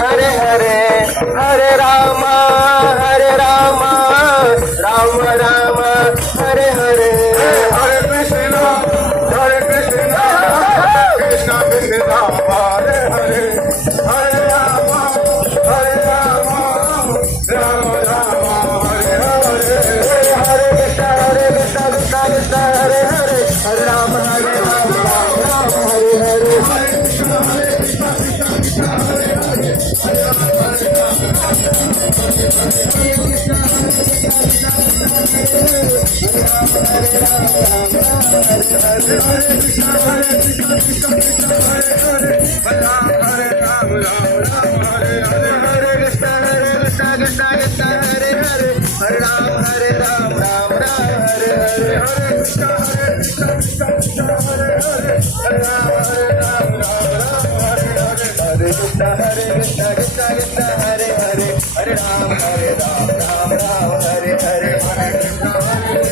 Hare Hare Hare Ram Ram Ram Hare Hare Hare Krishna Krishna Krishna Hare Hare Hare Ram Ram Ram Hare Hare Hare Krishna Krishna Krishna Hare Hare Hare Ram Hare Ram Hare Hare Hare Ram Hare Ram Ram Ram Hare Hare